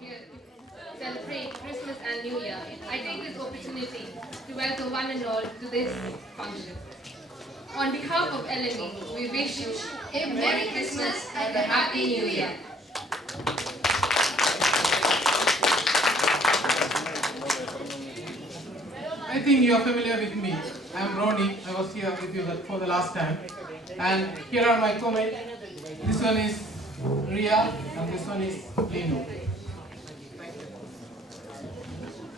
here to celebrate Christmas and New Year, I take this opportunity to welcome one and all to this function. On behalf of LME, we wish you a Merry Christmas and a Happy New Year. I think you are familiar with me. I am Ronnie. I was here with you for the last time. And here are my comments. This one is Ria and this one is Lino.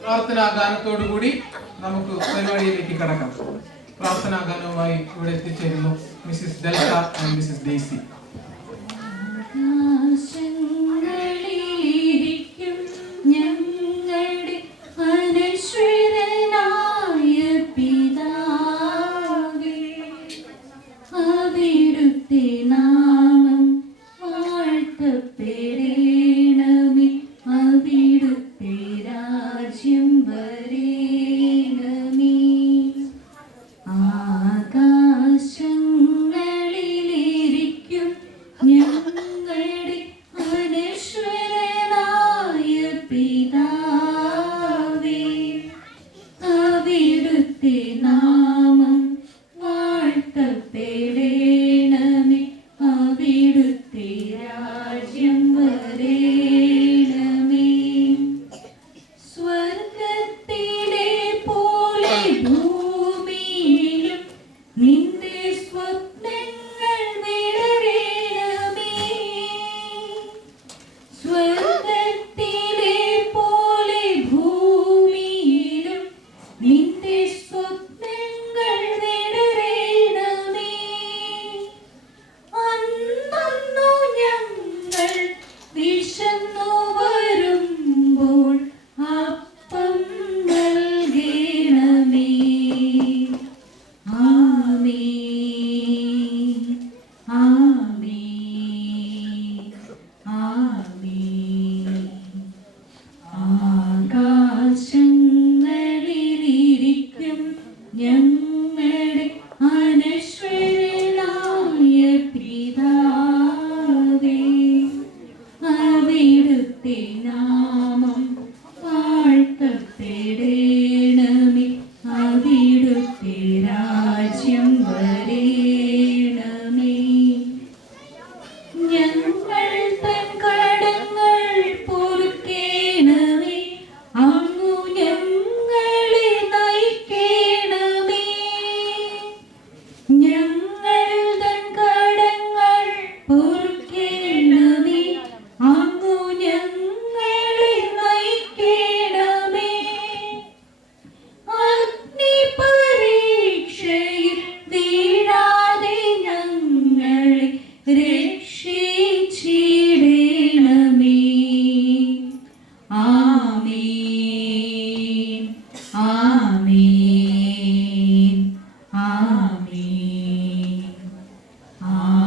പ്രാർത്ഥനാ ഗാനത്തോടുകൂടി നമുക്ക് പരിപാടിയിലേക്ക് കടക്കാം. പ്രാർത്ഥനാ ഗാനവുമായി ഇവിടെ എത്തിച്ചേരുന്നു Mrs delta and Mrs Daisy.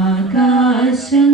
ആകാശം